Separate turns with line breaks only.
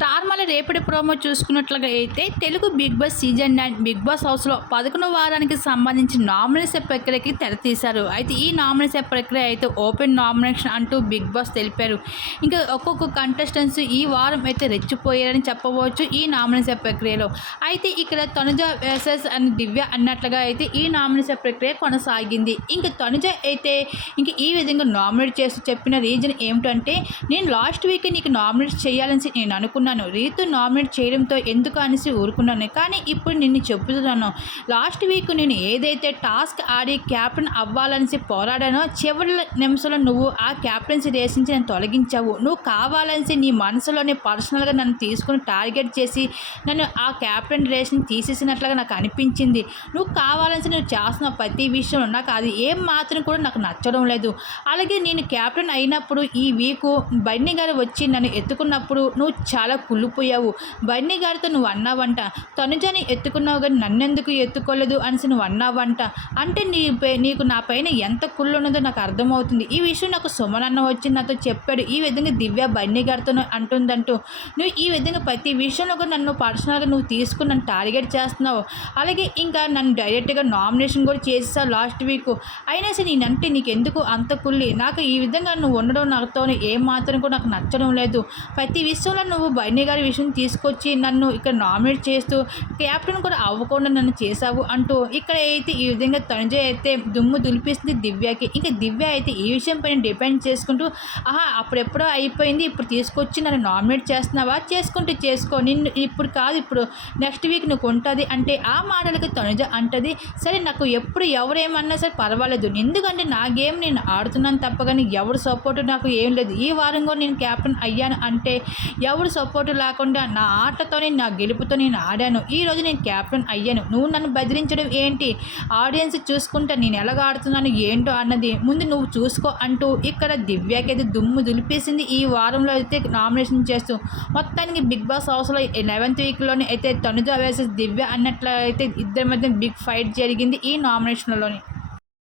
Star మళ్ళీ రేపటి promo చూసుకున్నట్లుగా అయితే Telugu Bigg Boss season nine Bigg Boss హౌస్లో పదకొండు వారానికి సంబంధించి నామినేషన్ ప్రక్రియకి తెరతీశారు అయితే ఈ నామినేషన్ ప్రక్రియ అయితే ఓపెన్ నామినేషన్ అంటూ బిగ్ బాస్ తెలిపారు. ఇంకా ఒక్కొక్క కంటెస్టెంట్స్ ఈ వారం అయితే రెచ్చిపోయారని చెప్పవచ్చు ఈ నామినేషన్ ప్రక్రియలో. అయితే ఇక్కడ తనుజ వర్సెస్ అండ్ దివ్య అన్నట్లుగా అయితే ఈ నామినేషన్ ప్రక్రియ కొనసాగింది. ఇంకా తనుజ అయితే ఇంక ఈ విధంగా నామినేట్ చేస్తూ చెప్పిన రీజన్ ఏమిటంటే నేను లాస్ట్ వీక్ నీకు నామినేట్ చేయాలని నేను అనుకున్నాను. రీతు నామినేట్ చేయడంతో ఎందుకు అనేసి ఊరుకున్నాను. కానీ ఇప్పుడు నిన్ను చెబుతున్నాను. లాస్ట్ వీక్ నేను ఏదైతే టాస్క్ ఆడి క్యాప్టెన్ అవ్వాలనేసి పోరాడానో చివరి నిమిషంలో నువ్వు ఆ క్యాప్టెన్సీ రేస్ నుంచి నేను తొలగించావు. నువ్వు కావాలనేసి నీ మనసులోనే పర్సనల్గా నన్ను తీసుకుని టార్గెట్ చేసి నన్ను ఆ క్యాప్టెన్ రేస్ని తీసేసినట్లుగా నాకు అనిపించింది. నువ్వు కావాలని నువ్వు చేస్తున్న ప్రతి విషయంలో నాకు అది ఏం మాత్రం కూడా నాకు నచ్చడం లేదు. అలాగే నేను క్యాప్టెన్ అయినప్పుడు ఈ వీకు బన్నీ గారు వచ్చి నన్ను ఎత్తుకున్నప్పుడు నువ్వు చాలా కుళ్ళిపోయావు. బన్నీ గారితో నువ్వు అన్నావంట తనుజని ఎత్తుకున్నావు కానీ నన్నెందుకు ఎత్తుకోలేదు అనేసి నువ్వు అన్నావంట అంటే నీ పై- నీకు నా పైన ఎంత కుళ్ళు ఉన్నదో నాకు అర్థమవుతుంది. ఈ విషయం నాకు సుమనన్న వచ్చి నాతో చెప్పాడు. ఈ విధంగా దివ్య బన్నీ గారితో అంటుందంటూ నువ్వు ఈ విధంగా ప్రతి విషయంలో కూడా నన్ను పర్సనల్గా నువ్వు తీసుకుని నన్ను టార్గెట్ చేస్తున్నావు. అలాగే ఇంకా నన్ను డైరెక్ట్గా నామినేషన్ కూడా చేసేసావు లాస్ట్ వీక్. అయినా సరే నేనంటే నీకు ఎందుకు అంత కుళ్ళి? నాకు ఈ విధంగా నువ్వు ఉండడం నాతో ఏమాత్రం కూడా నాకు నచ్చడం లేదు. ప్రతి విషయంలో నువ్వు బన్నీ గారి విషయం తీసుకొచ్చి నన్ను ఇక్కడ నామినేట్ చేస్తూ క్యాప్టెన్ కూడా అవ్వకుండా నన్ను చేశావు అంటూ ఇక్కడ అయితే ఈ విధంగా తనుజ అయితే దుమ్ము దులిపిస్తుంది దివ్యకి. ఇంకా దివ్య అయితే ఈ విషయం పైన డిపెండ్ చేసుకుంటూ ఆహా అప్పుడెప్పుడో అయిపోయింది ఇప్పుడు తీసుకొచ్చి నన్ను నామినేట్ చేస్తున్నావా? చేసుకుంటే చేసుకో నిన్ను ఇప్పుడు కాదు ఇప్పుడు నెక్స్ట్ వీక్ నువ్వు ఉంటుంది అంటే ఆ మాటలకి తనుజ అంటది. సరే నాకు ఎప్పుడు ఎవరేమన్నా సరే పర్వాలేదు ఎందుకంటే నా గేమ్ నేను ఆడుతున్నాను తప్ప కానీ ఎవరు సపోర్ట్ నాకు ఏం లేదు. ఈ వారం కూడా నేను క్యాప్టెన్ అయ్యాను అంటే ఎవరు సపోర్ట్ లేకుండా నా ఆటతోనే నా గెలుపుతో నేను ఆడాను. ఈ రోజు నేను క్యాప్టెన్ అయ్యాను. నువ్వు నన్ను బెదిరించడం ఏంటి? ఆడియన్స్ చూసుకుంటే నేను ఎలాగ ఆడుతున్నాను ఏంటో అన్నది ముందు నువ్వు చూసుకో అంటూ ఇక్కడ దివ్యకైతే దుమ్ము దులిపేసింది. ఈ వారంలో అయితే నామినేషన్ చేస్తూ మొత్తానికి బిగ్ బాస్ హౌస్లో లెవెన్త్ వీక్లోనే అయితే తనుజ వేసెస్ దివ్య అన్నట్లయితే ఇద్దరి మధ్య బిగ్ ఫైట్ జరిగింది ఈ నామినేషన్లోని.